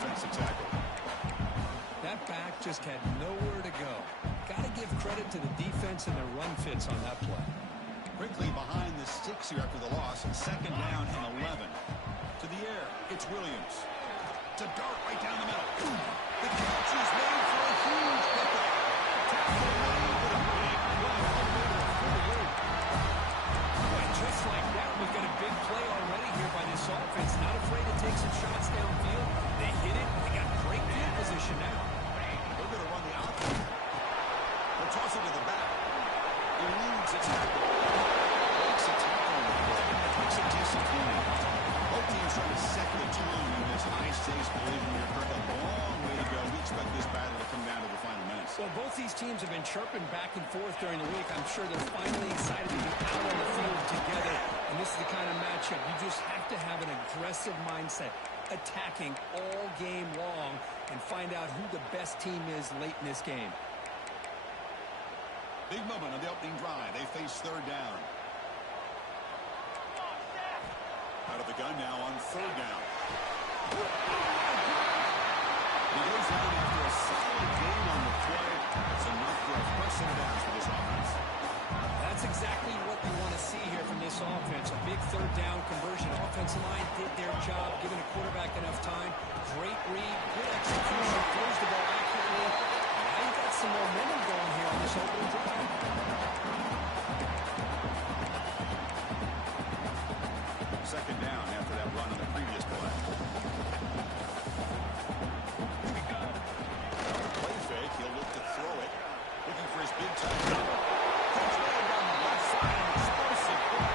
defensive tackle. That back just had nowhere to go. Got to give credit to the defense and their run fits on that play. Quickly behind the sticks here after the loss. Second down and 11. To the air, it's Williams. To dart right down the middle. The catch is made for a huge pickup. Tackle made, but a big play all the way to the 48. And just like that, we've got a big play already here by this offense. Not afraid to take some shots downfield. They hit it. They got great field position now. They're going to run the outfield. They'll toss it to the back. He leads a tackle. Breaks a tackle on the play. Takes a decent play. Both teams trying to set the tone in this high-stakes collision here. Kirk, a long way to go. We expect this battle to come down to the final minutes. Well, both these teams have been chirping back and forth during the week. I'm sure they're finally excited to be out on the field together. And this is the kind of matchup you just have to have an aggressive mindset, attacking all game long, and find out who the best team is late in this game. Big moment on the opening drive. They face third down. Out of the gun now on third down. He goes down after a solid game on the play. That's enough for a first and downs for this offense. That's exactly what you want to see here from this offense. A big third down conversion. Offensive line did their job, giving a quarterback enough time. Great read, good execution, throws the ball accurately. And now you got some momentum going here on this opening drive. Second down after that run on the previous play. Play fake. He'll look to throw it. Looking for his big touchdown. Touchdown down the left side. Explosive play.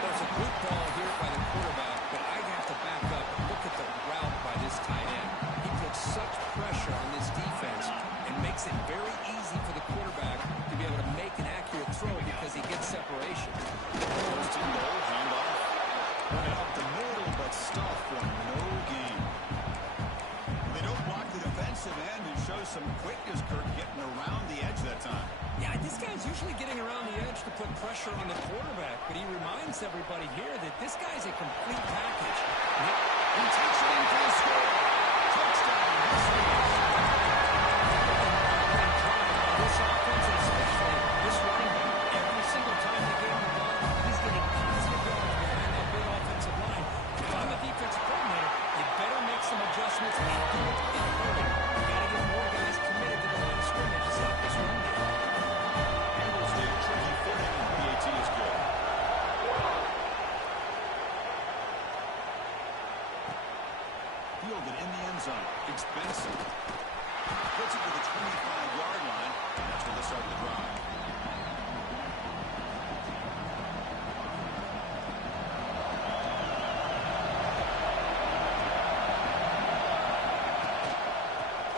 That's a good ball here by the quarterback, but I'd have to back up and look at the route by this tight end. He puts such pressure on this defense and makes it very easy for the quarterback to be able to make an accurate throw because he gets separation. First and goal. Handoff. Run it up the middle, but stuff for no gain. They don't block the defensive end and show some quickness, Kirk, getting around the edge that time. Yeah, this guy's usually getting around the edge to put pressure on the quarterback, but he reminds everybody here that this guy's a complete package. He takes it in for the score. Touchdown. This offense, and especially this running back, every single time they get him the ball, he's getting positive yards behind that big offensive line. If I'm a defensive coordinator, you better make some adjustments and do it in a hurry. You got to get more guys committed to the line of scrimmage to stop this run game. Handles the tricky footing. PAT is good. Fielded in the end zone. Expensive. Puts it to the 25-yard line. That's where they start the drive.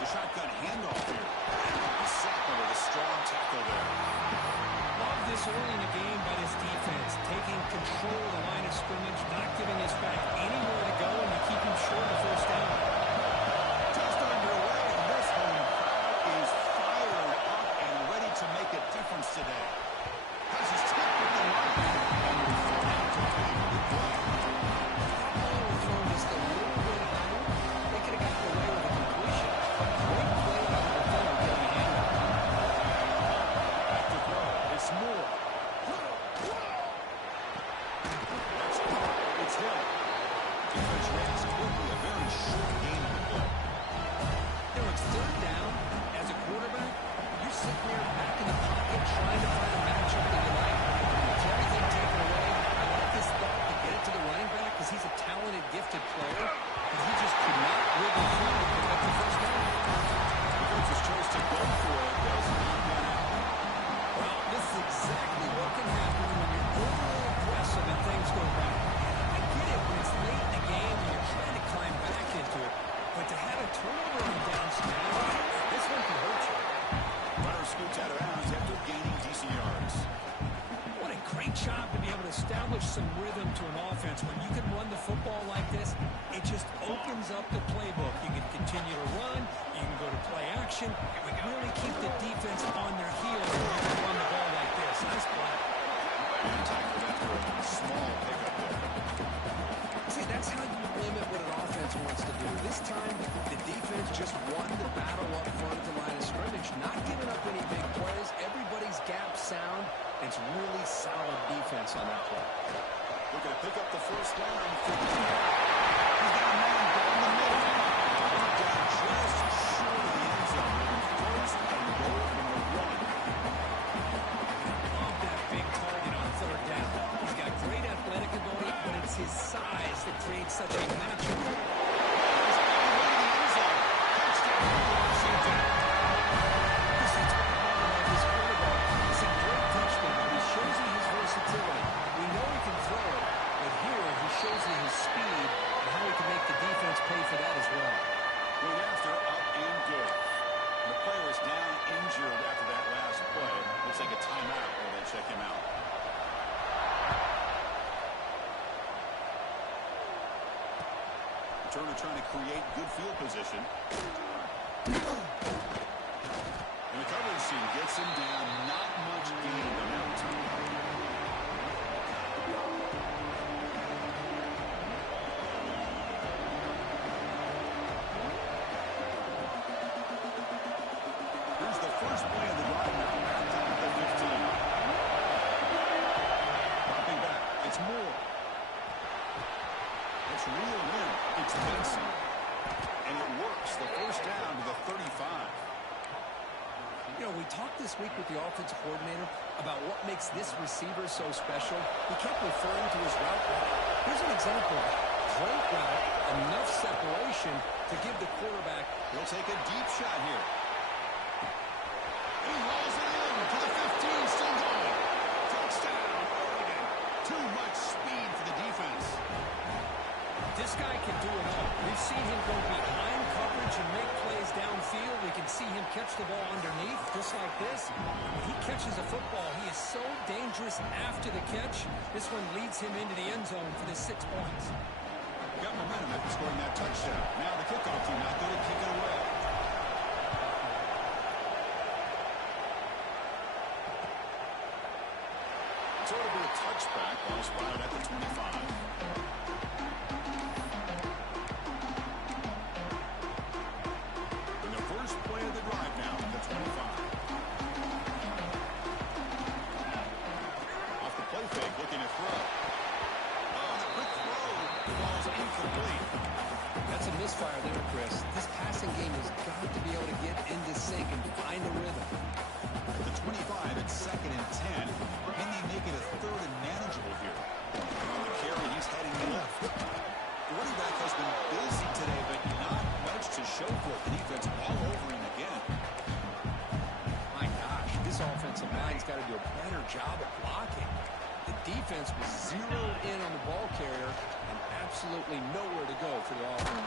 The shotgun handoff here. A sack over the strong tackle there. Love this early in the game by this defense, taking control of the line of scrimmage, not giving us back anywhere to go, and you keep him short of first down. Just underway, and this home crowd is fired up and ready to make a difference today. Has his tip with the line. And we're thrown out to play. Good play. That ball was thrown just a little bit higher. They could have gotten away with a completion. Great play by the defender getting a hand. Back to throw. It's Moore. That's caught. It's Hill. Defense reacts quickly. A very short game of play. You know, it's third down. As a quarterback, you're sitting there back in the pocket trying to find a matchup that you like. With everything taken away, I like this thought to get it to the running back because he's a talented, gifted player, but he just could not wiggle through to pick up the first down. Defense's choice to go for it does not pan out. Well, this is exactly what can happen when you're overly aggressive and things go right. I get it when it's late in the game and you're trying to climb back into it, but to have a turnover on downs now, this one can hurt you. Runner scoots out of bounds after gaining decent yards. What a great job to be able to establish some rhythm to an offense. When you can run the football like this, it just opens up the playbook. You can continue to run, you can go to play action, and really keep the defense on their heels when you can run the ball like this. Nice play. And tackle after a small pickup there. See, that's how you limit what an offense wants to do. This time, the defense just won the battle up front at the line of scrimmage, not giving up any big plays. Everybody's gap sound. It's really solid defense on that play. We're going to pick up the first down. He's got a man down the middle. Brought down just short of the end zone. First and goal from the 1. Love that big target on third down. He's got great athletic ability, but it's his size that creates such a matchup. Pay for that as well. Going after, up and good. The player is down injured after that last play. Looks like a timeout while they check him out. Turner trying to create good field position. And the coverage team gets him down. Not much gain on that return. First play of the drive now, back down at the 15. Dropping back, it's Moore. It's reeled in, it's Benson. And it works, the first down to the 35. You know, we talked this week with the offensive coordinator about what makes this receiver so special. He kept referring to his route. Here's an example of great route, enough separation to give the quarterback. He'll take a deep shot here. He hauls it in to the 15, still going. Touchdown, Oregon. Too much speed for the defense. This guy can do it all. We've seen him go behind coverage and make plays downfield. We can see him catch the ball underneath, just like this. When he catches a football, he is so dangerous after the catch. This one leads him into the end zone for the 6 points. Got momentum after scoring that touchdown. Now the kickoff team out there to kick it away. So it'll be a touchback. Ball spotted at the 25. And the first play of the drive now at the 25. Off the play fake, looking to throw. Oh, the quick throw. The ball's incomplete. That's a misfire there, Chris. This passing game has got to be able to get into sync and find a rhythm. The 25 at 2nd and 10. Can they make it a 3rd and manageable here? On the carry, he's heading left. The running back has been busy today, but not much to show for it. The defense all over him again. My gosh, this offensive line's got to do a better job of blocking. The defense was zeroed in on the ball carrier and absolutely nowhere to go for the offense.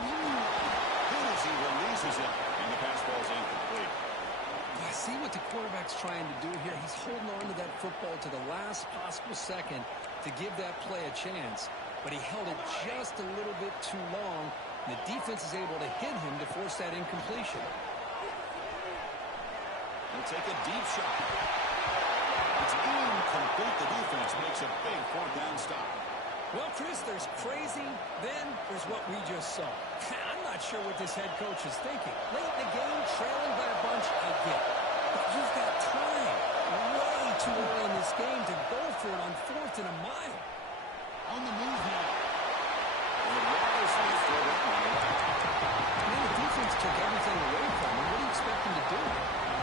Good as he releases it, and the pass ball's incomplete. I see what the quarterback's trying to do here. He's holding on to that football to the last possible second to give that play a chance. But he held it just a little bit too long. And the defense is able to hit him to force that incompletion. He'll take a deep shot. It's incomplete. The defense makes a big 4th down stop. Well, Chris, there's crazy, then there's what we just saw. I'm not sure what this head coach is thinking. Late in the game, trailing by a bunch, I get it. But you've got time, way too early in this game to go for it on 4th and a mile. On the move now. And the Riders will throw that one away. Man, the defense took everything away from him. What do you expect him to do?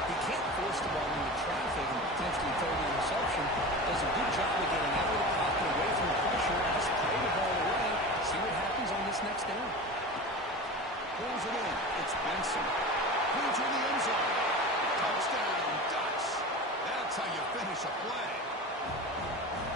He can't force the ball into traffic and potentially throw the interception. Does a good job of getting out of the pocket, away from the pressure, just play the ball away. See what happens on this next down. Pulls it in. It's Benson. Brings her in the end zone. Touchdown, Ducks. That's how you finish a play.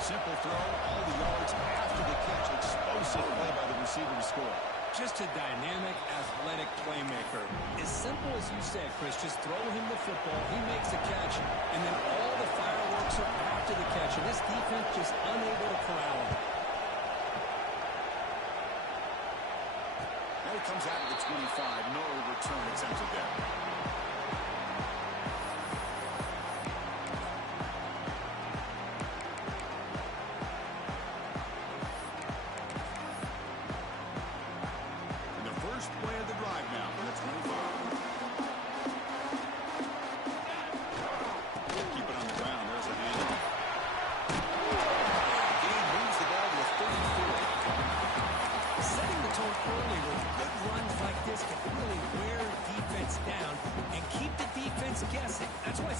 Simple throw, all the yards after the catch. Explosive play by the receiver to score. Just a dynamic, athletic playmaker. As simple as you said, Chris, just throw him the football, he makes a catch, and then all the fireworks are after the catch. And this defense just unable to corral him. And it comes out of the 25. No return attempted there.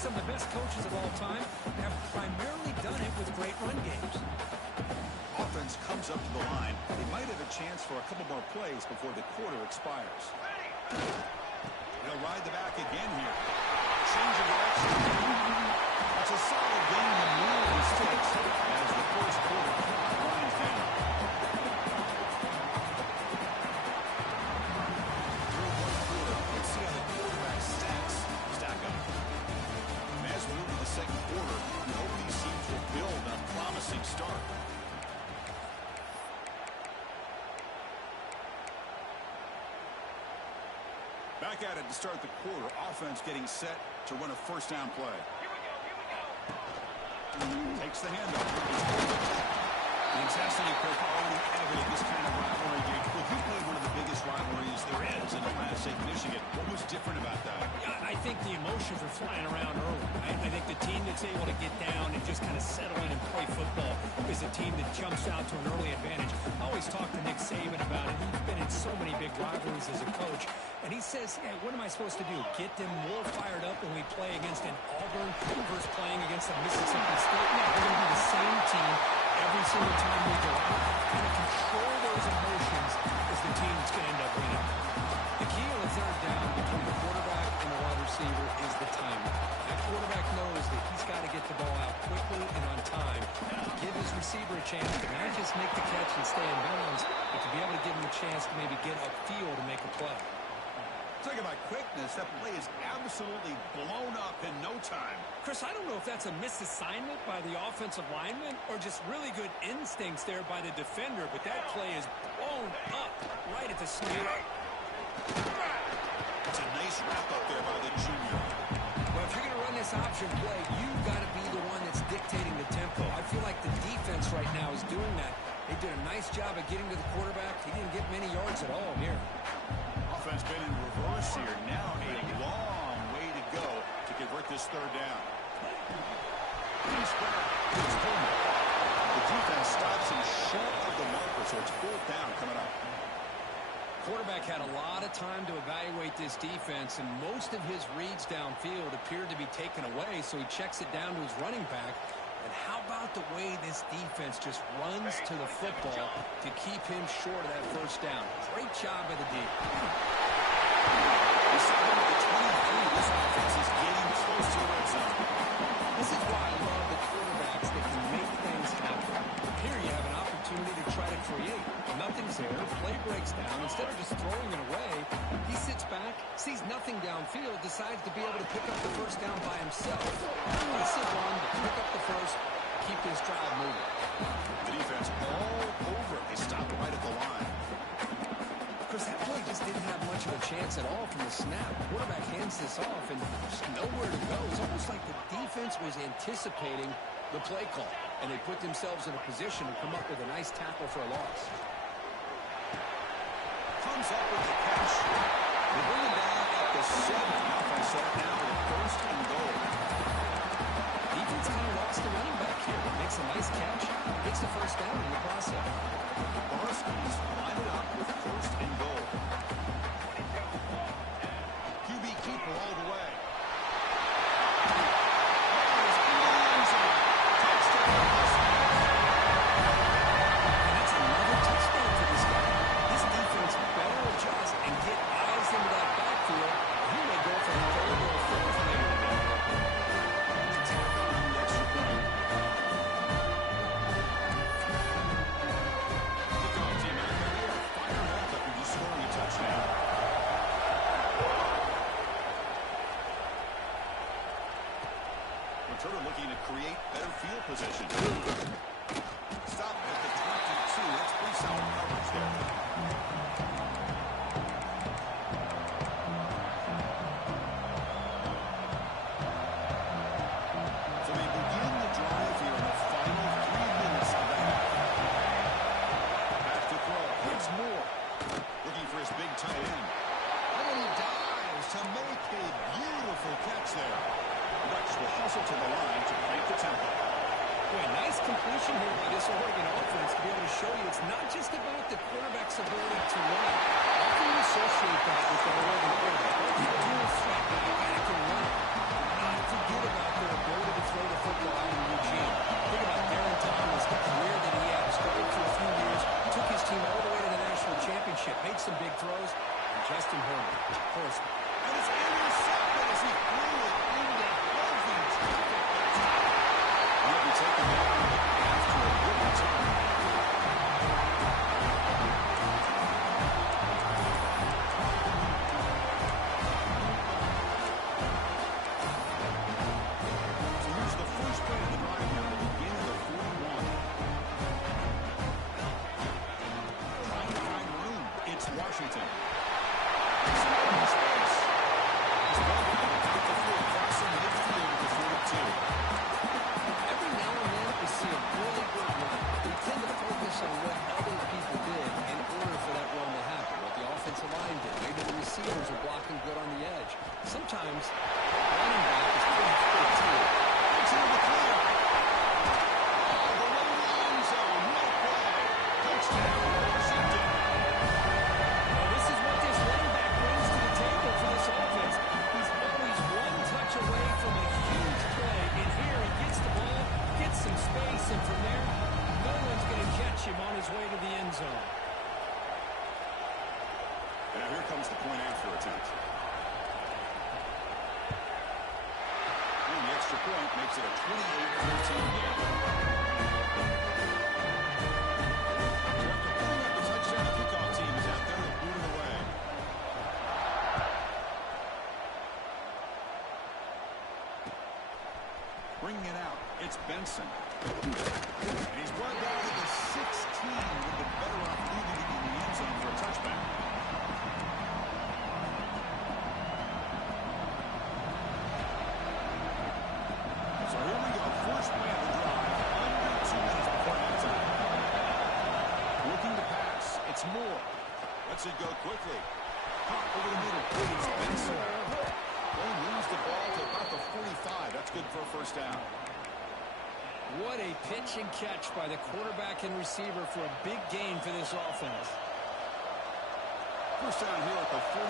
some of the best coaches of all time have primarily done it with great run games. Offense comes up to the line. They might have a chance for a couple more plays before the quarter expires. They'll ride the back again here. Change of direction. That's a solid gain in the middle of the sticks as the first quarter winds down. Through one quarter, let's see how the quarterback stack up. And as we move to the second quarter, we hope these teams will build on a promising start. Back at it to start the quarter. Offense getting set to run a first down play. Takes the handoff. The intensity profile already evident this kind of rivalry game. Well, you played one of the biggest rivalries there is in Ohio State, Michigan. What was different about that? I think the emotions are flying around early. I think the team that's able to get down and just kind of settle in and play football is a team that jumps out to an early advantage. I always talk to Nick Saban about it. He's been in so many big rivalries as a coach. And he says, yeah, what am I supposed to do? Get them more fired up when we play against an Auburn versus playing against a Mississippi State? No, we're going to be the same team every single time we go out. Kind of control those emotions as the team that's going to end up winning. The key on the third down between the quarterback and the wide receiver is the timing. That quarterback knows that he's got to get the ball out quickly and on time to give his receiver a chance to not just make the catch and stay in bounds, but to be able to give him a chance to maybe get upfield to make a play. Talking about quickness, that play is absolutely blown up in no time. Chris, I don't know if that's a misassignment by the offensive lineman or just really good instincts there by the defender, but that play is blown up right at the snap. It's a nice wrap-up there by the junior. Well, if you're going to run this option play, you've got to be the one that's dictating the tempo. I feel like the defense right now is doing that. They did a nice job of getting to the quarterback. He didn't get many yards at all here. Offense been in reverse here. Now a long way to go to convert this third down. He's back. The defense stops him short of the marker, so it's fourth down coming up. Quarterback had a lot of time to evaluate this defense, and most of his reads downfield appeared to be taken away, so he checks it down to his running back. And how about the way this defense just runs to the football to keep him short of that first down? Great job by the D. This offense is getting close to the red zone. This is why I love the quarterbacks that can make things happen. Here you have an opportunity to try to create. Nothing's there. Play breaks down. Instead of just throwing it away, he sits back, sees nothing downfield, decides to be able to pick up the first down by himself. Decisive run to pick up the first, keep this drive moving. The defense all over it. They stop right at the line. Chris, that play just didn't have much of a chance at all from the snap. The quarterback hands this off and just nowhere to go. It's almost like the defense was anticipating the play call, and they put themselves in a position to come up with a nice tackle for a loss. Comes up with the catch. They bring it down at the 7. Offense set now with first and goal. Defense kind of lost the running back here. Makes a nice catch, gets the first down in the process. Barski's line it up with first and goal. QB keeper all the way. That's another touchdown for this guy. This defense better adjust and get eyes into that backfield. He may go for a third or a fourth later today. Tackle on the extra point. Kickoff team out there. They are fired up after just scoring a touchdown. Turner looking to create better field position. Stop at the 22. That's pretty solid coverage there. So they begin the drive here in the final 3 minutes of the half. Back to throw. Here's Moore. Looking for his big tight end. And he dives to make a beautiful catch there. Bucks will hustle to the line to break the tempo. Boy, nice completion here by this Oregon offense to be able to show you it's not just about the quarterback's ability to run. Often you associate that with the Oregon quarterback. He's a dual threat, but a guy that can run. Not forget about Of course. And it's intercepted as he threw it into heavy traffic. He'll be taken down after a good return. So here's the first play of the drive now to begin at the 41. Trying to find room. It's Washington. Space. He's well out the field, crossing midfield at the 42. Every now and then we see a really good run. We tend to focus on what other people did in order for that run to happen. What the offensive line did. Maybe the receivers are blocking good on the edge. Sometimes running back is pretty good too. It's into the clear. All the way to the end zone. What a play. Touchdown, Washington. Well, this is what this running back brings to the table for this offense. He's always one touch away from a huge play. And here he gets the ball, gets some space, and from there, no one's going to catch him on his way to the end zone. And now here comes the point after attempt. And the extra point makes it a 28-14 game. After pulling up the touchdown, kickoff team is out there to boot it away. Bringing it out, it's Benson. And he's brought down to the 16 with the better off leaving it in the end zone for a touchback. So here we go, first play of the drive, under 2 minutes before halftime. Looking to pass, it's Moore. Lets it go quickly. Pop over the middle, it's Benson. They moves the ball to about the 45. That's good for a first down. What a pitch and catch by the quarterback and receiver for a big gain for this offense. First down here at the 45.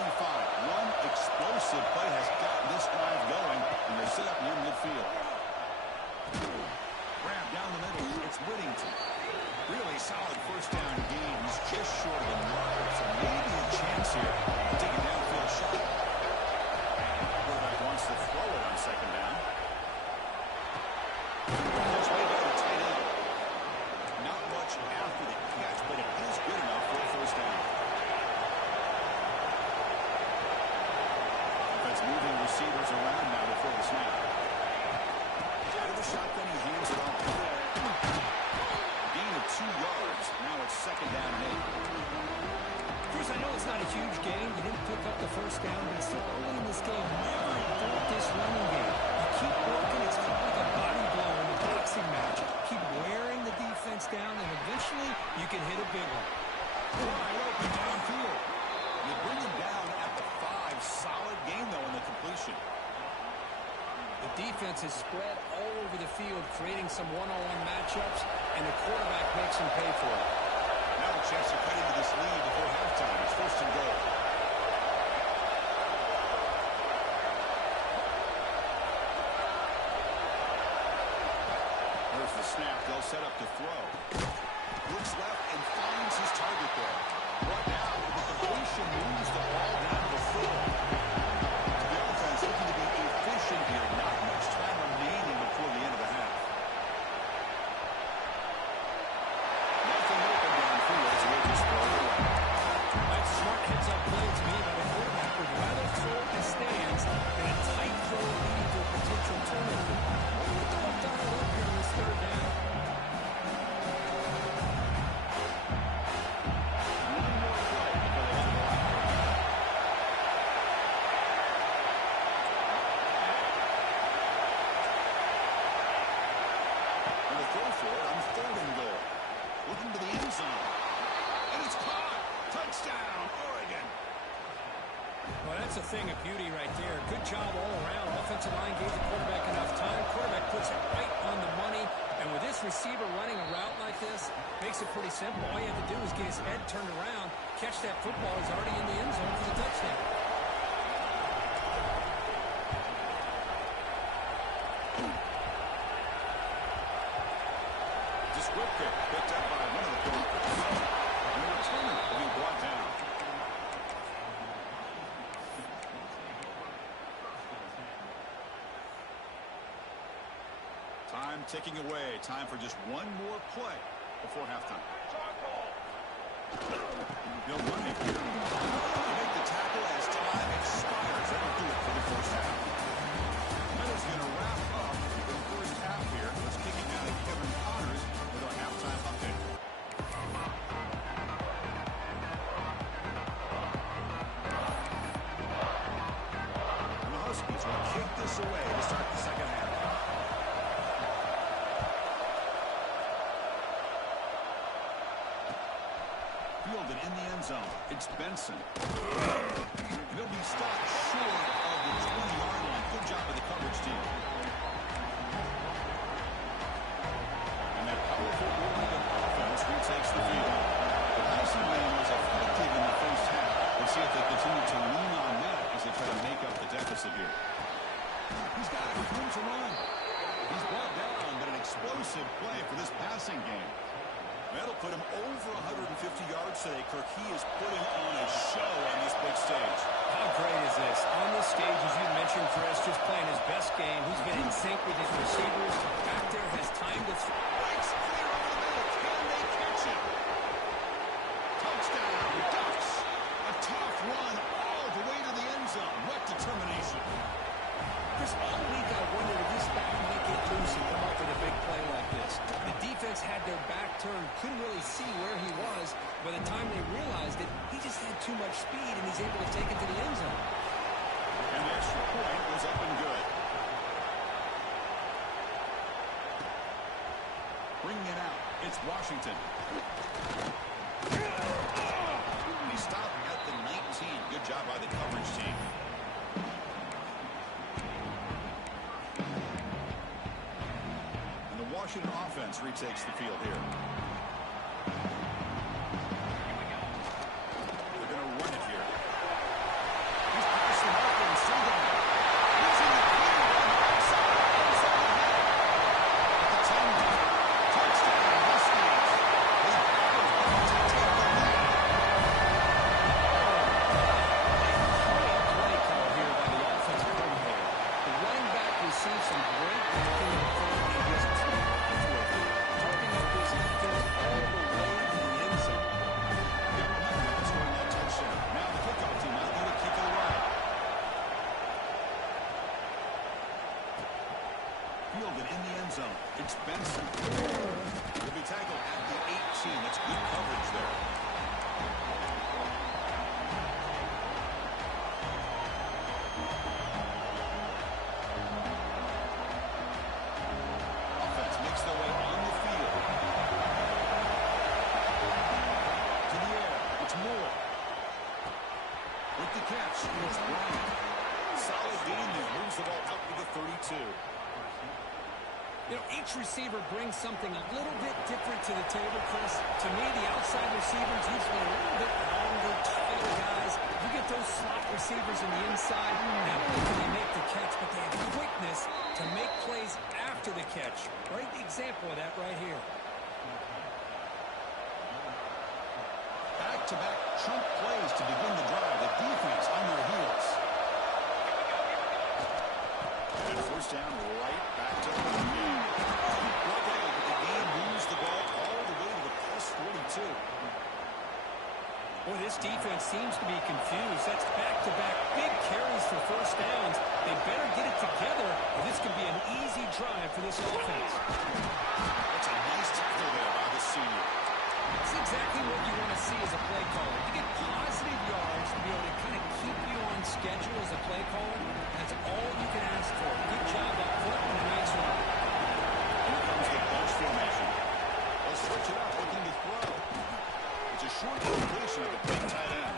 One explosive play has gotten this drive going, and they're set up near midfield. Grab down the middle. It's Whittington. Really solid first down gain. He's just short of the yard, so maybe a chance here to take a downfield shot. Quarterback wants to throw it on second down. That's way by the tight end. Not much after the catch, but it is good enough for a first down. Offense moving receivers around now before the snap. Out of the shotgun, he hands it off. Gain of 2 yards. Now it's second down and 8. Bruce, I know it's not a huge game. You didn't pick up the first down, but it's so early in this game. Never thought this running game. You keep working. It's kind of like a body blow in a boxing match. Keep wearing the defense down, and eventually you can hit a big one. Wide open downfield. You bring him down at the 5. Solid game, though, in the completion. The defense is spread all over the field, creating some one-on-one matchups, and the quarterback makes him pay for it. Now a chance to cut into this lead before halftime. It's first and goal. There's the snap. They'll set up to throw. Looks left and finds his target there. Brought down. The completion moves the ball down the field. The offense looking to be efficient here. Not much time remaining before the end of the half. Nothing open downfield, so they just throw it away. That's smart heads-up play to me by the quarterback. Would rather throw it in stands than a tight throw leading to a potential turnover. Get the ball dialed up here on this third down. One more play before they head to the line. And the throw for it on third and goal. Looking to the end zone. And it's caught. Touchdown, Oregon. Well, that's a thing of beauty right there. Good job all around. Offensive line gave the quarterback enough time. Quarterback puts it right on the money. And with this receiver running a route like this, makes it pretty simple. All you have to do is get his head turned around, catch that football. He's already in the end zone for the touchdown. Just whip kick picked up by one of the blockers. And the returner will be brought down. ticking away. Time for just one more play before halftime. They'll run it here. They make the tackle as time expires. That'll do it for the first half. Meadows going to wrap up the first half here. Let's kick it out of Kevin Connors with our halftime update. And the Huskies will kick this away to start the second half. Fielded in the end zone. It's Benson. He'll be stopped short of the 20-yard line. Good job of the coverage team. And that powerful Oregon offense retakes the field. The passing lane was effective in the first half. Let's see if they continue to lean on that as they try to make up the deficit here. He's got room to run. He's brought down, but an explosive play for this passing game. That'll put him over 150 yards today. Kirk, he is putting on a show on this big stage. How great is this? On this stage, as you mentioned, Chris, just playing his best game. He's been in sync with his receivers. Back there has time to throw. Breaks clear over the middle. Can they catch it? Touchdown, Ducks. A tough run all the way to the end zone. What determination. Chris, all week I wondered if this back might get loose and come up with a big play like this. The defense had their back turned, couldn't really see where he was. By the time they realized it, he just had too much speed, and he's able to take it to the end zone. And the extra point was up and good. Bringing it out, it's Washington. He stopped at the 19. Good job by the coverage team. And the Washington offense retakes the field here. They're going to run it here. He's passed them up and Seagull. Using the clear on the outside. At the 10. Touchdown, Huskies. They battled to take the lead. Great play call here by the offensive coordinator. The running back received some great blocking in front and just took off with it, targeting up his defense all the way to the end zone. Never mind scoring that touchdown. Now the kickoff team out there to kick it away. Fielded in the end zone. It's Benson. He'll be tackled at the 18. That's good coverage there. Offense makes their way on the field. To the air. It's Moore. With the catch. It's Bryant. Solid gain there. Moves the ball up to the 32. You know, each receiver brings something a little bit different to the table, Chris. To me, the outside receivers usually a little bit longer, taller guys. You get those slot receivers on the inside, not only can they make the catch, but they have quickness to make plays after the catch. Great example of that right here. Back-to-back chunk plays to begin the drive. The defense on their heels. And first down right back to the run game. Well played, but the game moves the ball all the way to the plus 42. Boy, this defense seems to be confused. That's back-to-back big carries for first downs. They better get it together, or this could be an easy drive for this offense. That's a nice tackle there by the senior. That's exactly what you want to see as a play caller. You get positive yards to be able to kind of keep you on schedule as a play caller. That's all you can ask for. Good job up front and a nice run. Here comes the bunch formation. They'll switch it up, looking to throw. It's a short completion of the big tight end.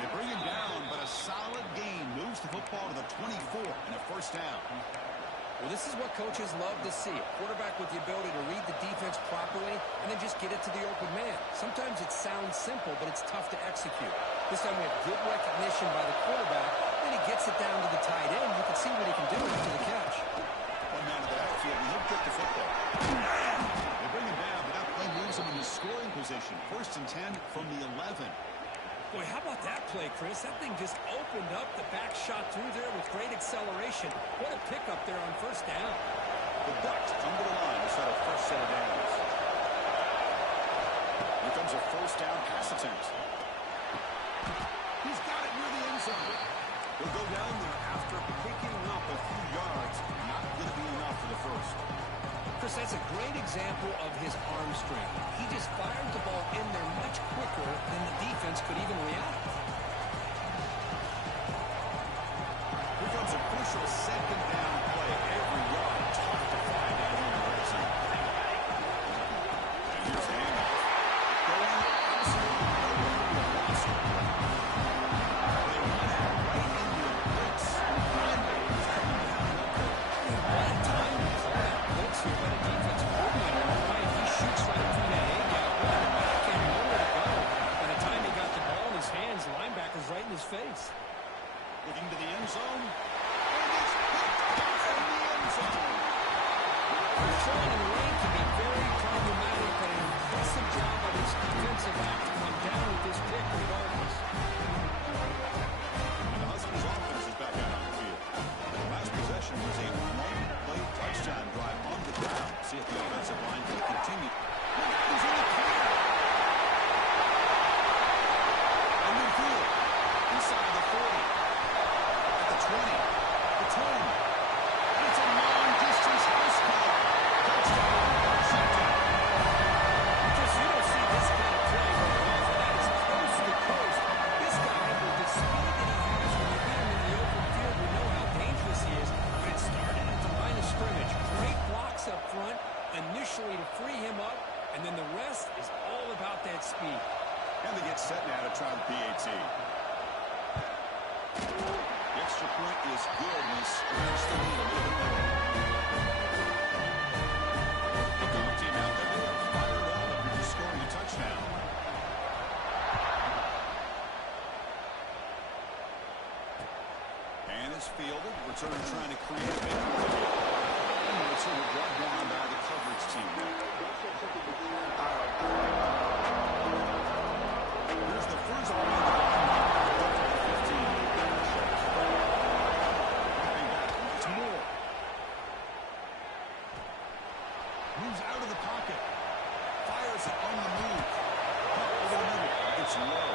They bring him down, but a solid gain moves the football to the 24 and a first down. Well, this is what coaches love to see. A quarterback with the ability to read the defense properly and then just get it to the open man. Sometimes it sounds simple, but it's tough to execute. This time we have good recognition by the quarterback. Then he gets it down to the tight end. You can see what he can do after the catch. One man to the backfield, and he'll get the football. They bring him down, but that play moves him in the scoring position. First and 10 from the 11. Boy, how about that play, Chris? That thing just opened up. The back shot through there with great acceleration. What a pickup there on first down. The Ducks come to the line to set a fresh set of downs. Here comes a first down pass attempt. He's got it near the end zone. He'll go down there after picking up a few yards. Not going to be enough for the first. Chris, that's a great example of his arm strength. He just fired the ball in there much quicker than the defense could even react. Here comes a crucial second down play. Every yard tough to find down here in the red zone. And here's the handoff. Going absolutely nowhere to the roster. They run it right into a blitz. Linebackers coming down up there. What a time to call that blitz here by the defensive coordinator. Right, he shoots right through that A-gap. Running back had nowhere to go. By the time he got the ball in his hands, the linebacker's right in his face. Looking to the end zone. And it's picked off in the end zone. Falling in the rain can be very problematic, but an impressive job by this defensive back to come down with this pick regardless. And the Huskers offense is back out on the field. The last possession was a one-play touchdown drive on the ground. See if the offensive line can continue. Look out, he's in the clear. And midfield. Inside the 40. At the 20. The 10. And it's a long-distance house call. Touchdown, Washington. Just you don't see this kind of play very often. That is coast to coast. This guy, with the speed that he has when you get him in the open field, we know how dangerous he is. But it started at the line of scrimmage. Great blocks up front initially to free him up, and then the rest is all about that speed. And they get set now to try the PAT. The extra point is good, and he stretched the lead a little bit more. The blue team out there, they are fired up after scoring a touchdown. And it's fielded. Returner trying to create a big play. And it's sort of brought down by the coverage team there. Here's the first one on the line. 15. Dropping back. It's Moore. Moves out of the pocket. Fires it on the move. Over the middle. It's low.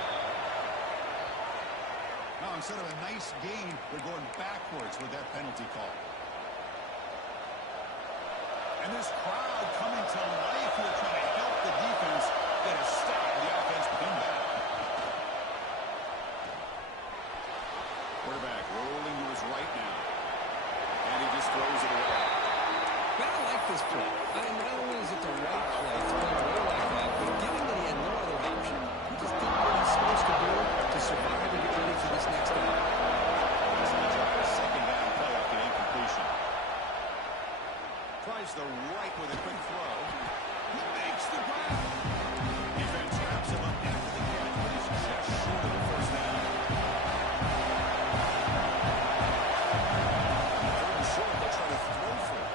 Now, instead of a nice gain, they're going backwards with that penalty call. And this crowd coming to life here trying to help the defense get a stop. The offense come back. Quarterback rolling to his right now. And he just throws it away. Man, I like this play. Not only is it the right play, throwing away like that, but given that he had no other option, he just did what he's supposed to do to survive and get ready for this next down. This is a second down play off the incompletion. Tries the right with a quick throw. He makes the grab. Defense wraps him up after the catch, but he's just short of the first down. Third and short, they'll try to throw for it.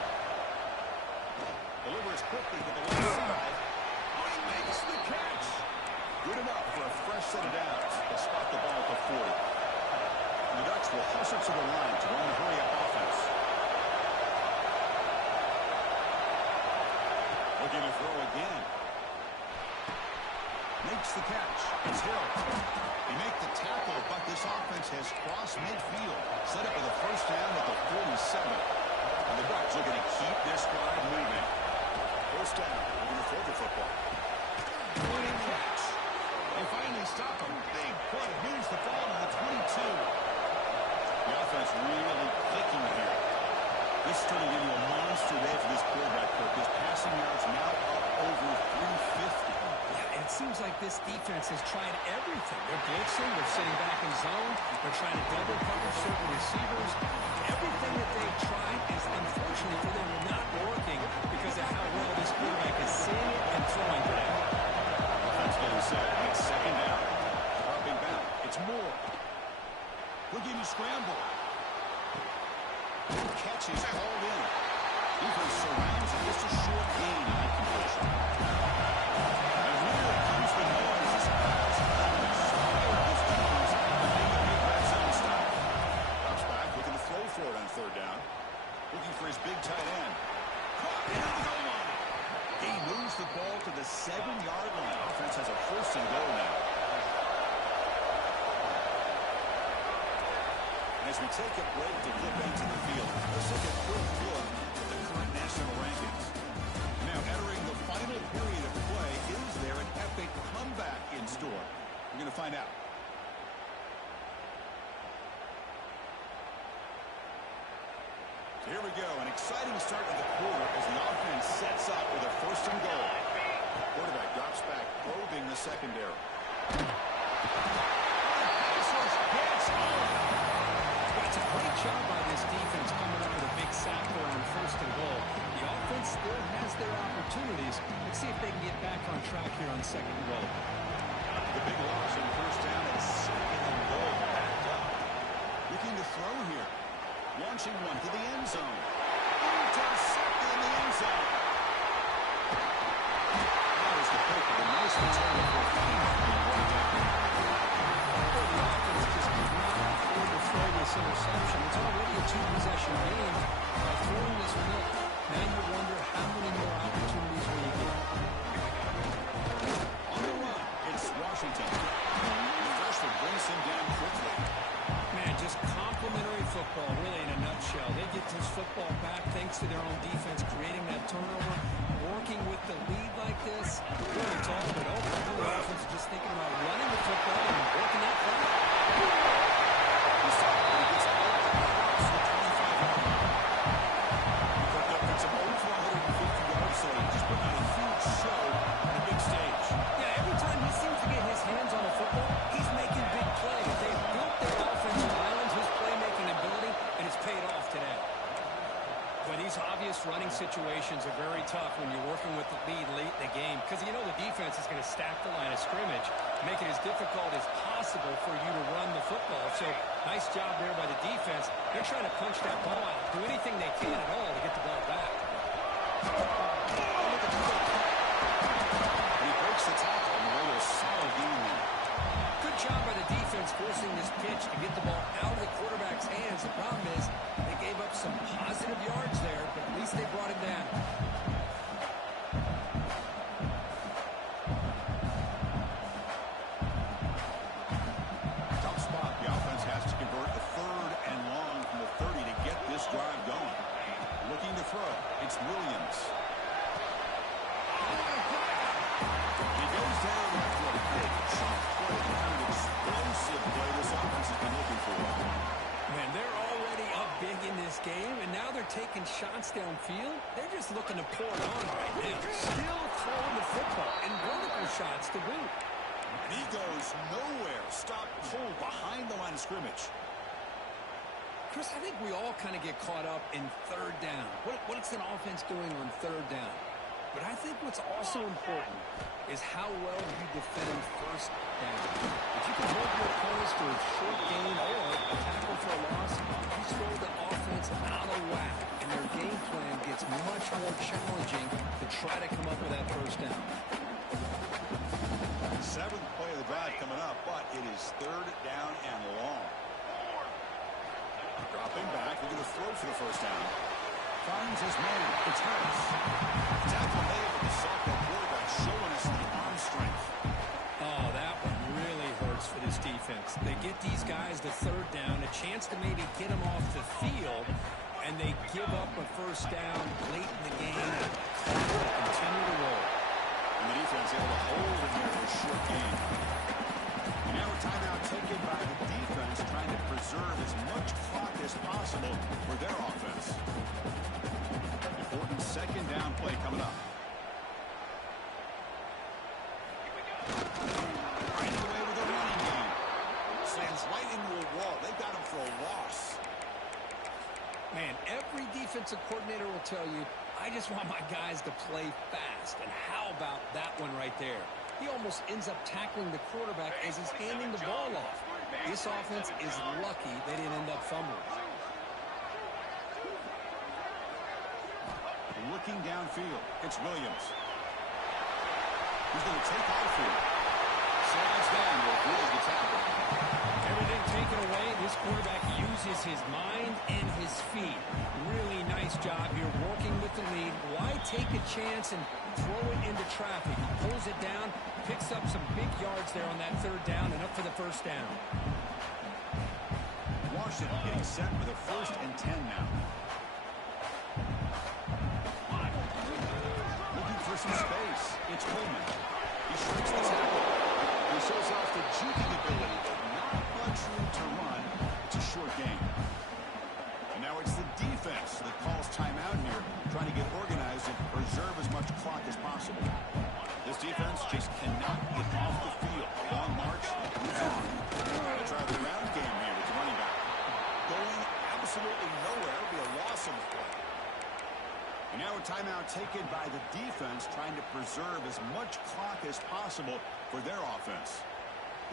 Delivers quickly to the left side. Oh, he makes the catch. Good enough for a fresh set of downs. They'll spot the ball at the 40. And the Ducks will hustle to the line to run the hurry-up offense. Looking to throw again. Makes the catch. It's Hill. He make the tackle, but this offense has crossed midfield. Set up with a first down at the 47. And the Ducks looking to keep this drive moving. First down. Looking to throw the football. Good catch. They finally stop him. They lose the ball to the 22. The offense really clicking here. This is turning into a monster day for this quarterback, Kirk. His passing yards now up over 350. Yeah, and it seems like this defense has tried everything. They're blitzing, they're sitting back in zone, they're trying to double cover certain receivers. Everything that they've tried is, unfortunately for them, not working because of how well this quarterback is seeing and throwing today. Offense getting set. It's second down. Dropping back. It's Moore. Looking to scramble. Good catch is called in. Defense surrounds him. Just a short gain in that completion. And here comes the noise. This crowd's trying to inspire this defense to make a big red zone stop. Drops back, looking to throw for it on third down. Looking for his big tight end. As we take a break to flip into the field, let's take a quick look at the current national rankings. Now, entering the final period of play, is there an epic comeback in store? We're going to find out. Here we go, an exciting start to the quarter as the offense sets up with a first and goal. Quarterback drops back, probing the secondary. It's a great job by this defense coming up with a big sack there on first and goal. The offense still has their opportunities. Let's see if they can get back on track here on second and goal. The big loss on first down and second and goal backed up. Looking to throw here. Launching one to the end zone. Intercepted in the end zone. That was the pick of a nice return for a final brought down. The offense just could not afford to throw this interception. It's already a two-possession game. By throwing this one up, now you wonder how many more opportunities will you get. On the run, it's Washington. The freshman brings him down quickly. Man, just complimentary football, really, in a nutshell. They get this football back thanks to their own defense, creating that turnover, working with the lead like this. Really, it's all but over. The offense is just thinking about running the football and working that clock. He gets all the yards to the 25-yard line. It's over 150 yards, so he just put on a huge show on a big stage. Yeah, every time he seems to get his hands on the football, he's making big plays. They've built their offensive islands, his playmaking ability, and it's paid off today. But these obvious running situations are very tough when you're working with the lead late in the game because you know the defense is going to stack the line of scrimmage, make it as difficult as possible for you to run the football. So nice job there by the defense. They're trying to punch that ball out, do anything they can at all to get the ball back. And he breaks the tackle and a solid game there. Good job by the defense forcing this pitch to get the ball out of the quarterback's hands. The problem is they gave up some positive yards there, but at least they brought it down. Tough spot. The offense has to convert a third and long from the 30 to get this drive going. Looking to throw. It's Williams. He goes down after a big chunk play. The kind of explosive play this offense has been looking for. Man, they're already up big in this game, and now they're taking shots downfield. They're just looking to pour it on right now. Still throwing the football and vertical shots to boot. And he goes nowhere. Stop pulled behind the line of scrimmage. Chris, I think we all kind of get caught up in third down. What's an offense doing on third down? But I think what's also important is how well you defend first down. If you can hold your opponents to a short gain or a tackle for a loss, you throw the offense out of whack, and their game plan gets much more challenging to try to come up with that first down. Seventh play of the drive coming up, but it is third down and long. Dropping back, looking to throw for the first down. Finds his man. It's Harris. Tackle made with the sophomore quarterback showing us the arm strength. Oh, that one really hurts for this defense. They get these guys the third down, a chance to maybe get them off the field, and they give up a first down late in the game. Continue to roll. And the defense able to hold in there for a short game. And now a timeout taken by the defense, trying to preserve as much clock as possible for their offense. Important second down play coming up. Right away with a running game. Slams right into a wall. They got him for a loss. Man, every defensive coordinator will tell you, I just want my guys to play fast. And how about that one right there? He almost ends up tackling the quarterback as he's handing the ball off. This offense is lucky they didn't end up fumbling. Looking downfield, it's Williams. He's going to take off here. Slides down to avoid the tackle. Everything taken away, this quarterback uses his mind and his feet. Really nice job here working with the lead. Why take a chance and throw it into traffic? He pulls it down, picks up some big yards there on that third down, and up for the first down. motion, getting set for the 1st and 10 now. Looking for some space. It's Coleman. He shrinks the tackle. He shows off the juking ability, but not much room to run. It's a short game. And now it's the defense that calls timeout here, trying to get organized and preserve as much clock as possible. This defense just cannot get off the field. Long march, moves on. Trying to try the ground game here with the running back. Going absolutely nowhere. It'll be a loss of the play. And now a timeout taken by the defense, trying to preserve as much clock as possible for their offense.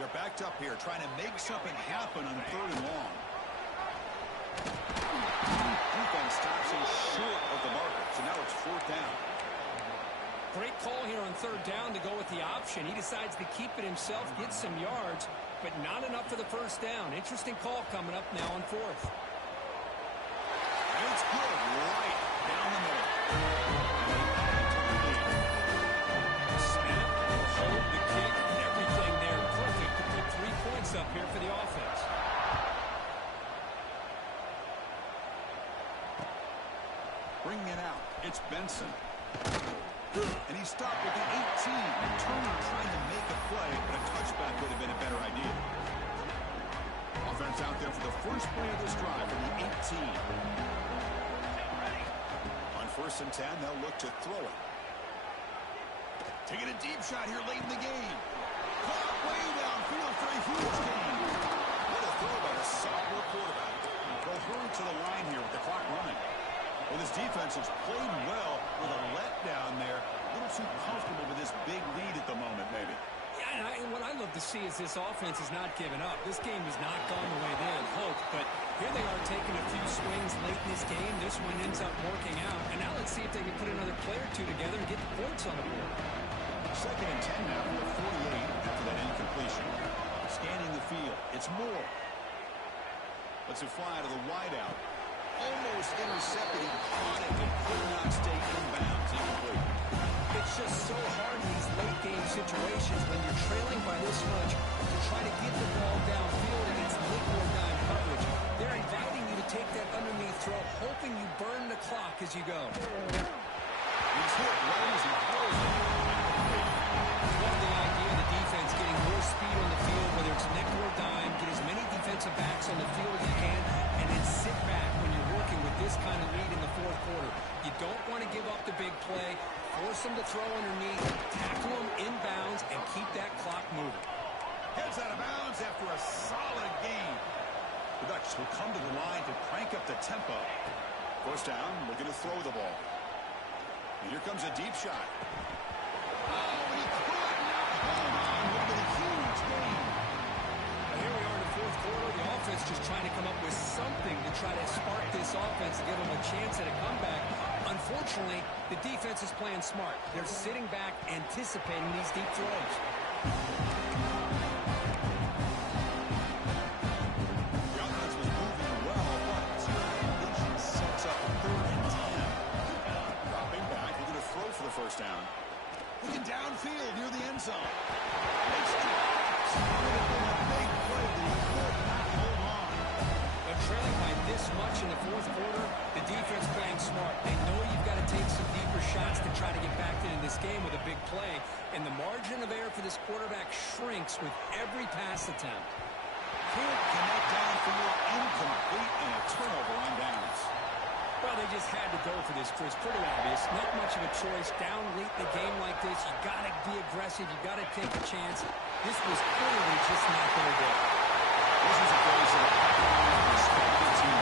They're backed up here, trying to make something happen on 3rd and long. Defense stops him short of the marker, so now it's 4th down. Great call here on 3rd down to go with the option. He decides to keep it himself, get some yards, but not enough for the 1st down. Interesting call coming up now on 4th. And it's good, right down the middle. Snap, hold, the kick, everything there. Perfect to put 3 points up here for the offense. Bringing it out, it's Benson. And he stopped with the 18. Turner trying to make a play, but a touchback would have been a better idea. Offense out there for the first play of this drive from the 18. On 1st and 10, they'll look to throw it. Taking a deep shot here late in the game. Caught way downfield for a huge gain. What a throw by the sophomore quarterback. They'll hurry to the line here with the clock running. Well, this defense has played well with a letdown there. A little too comfortable with this big lead at the moment, maybe. Yeah, and what I love to see is this offense has not given up. This game has not gone the way they had hoped, but here they are taking a few swings late in this game. This one ends up working out, and now let's see if they can put another play or two together and get the points on the board. 2nd and 10 now from the 48 after that incompletion. Scanning the field. It's Moore. Lets it fly to the wideout. Almost intercepted. He caught it, but could not stay inbounds. Incomplete. It's just so hard in these late-game situations when you're trailing by this much to try to get the ball downfield against nickel-or-dime coverage. They're inviting you to take that underneath throw, hoping you burn the clock as you go. He's hit right as he throws it. Love the idea of the defense getting more speed on the field, whether it's nickel or dime, get as many defensive backs on the field as you can, and then sit back when you're working with this kind of lead in the 4th quarter. You don't want to give up the big play, force them to throw underneath, tackle them inbounds, and keep that clock moving. Heads out of bounds after a solid game. The Ducks will come to the line to crank up the tempo. 1st down, looking to throw the ball. And here comes a deep shot. Oh, he caught it. Hold on, look at a huge game. Here we are in the 4th quarter. The offense just trying to come up with something to try to spark this offense and give them a chance at a comeback. Unfortunately, the defense is playing smart. They're sitting back, anticipating these deep throws. The offense was moving well, but completion sets up 3rd and 10. Dropping back, looking to throw for the 1st down. Looking downfield near the end zone. It's dropped. It would have been a big play that he could not hold on. But trailing by this much in the 4th quarter, the defense playing smart. They know you've got to take some deeper shots to try to get back into this game with a big play. And the margin of error for this quarterback shrinks with every pass attempt. Can't connect downfield, incomplete, and a turnover on downs. Well, they just had to go for this, Chris. Pretty obvious. Not much of a choice. Down late in a game like this, you got to be aggressive. You got to take a chance. This was clearly just not their day. This is a place that a respected team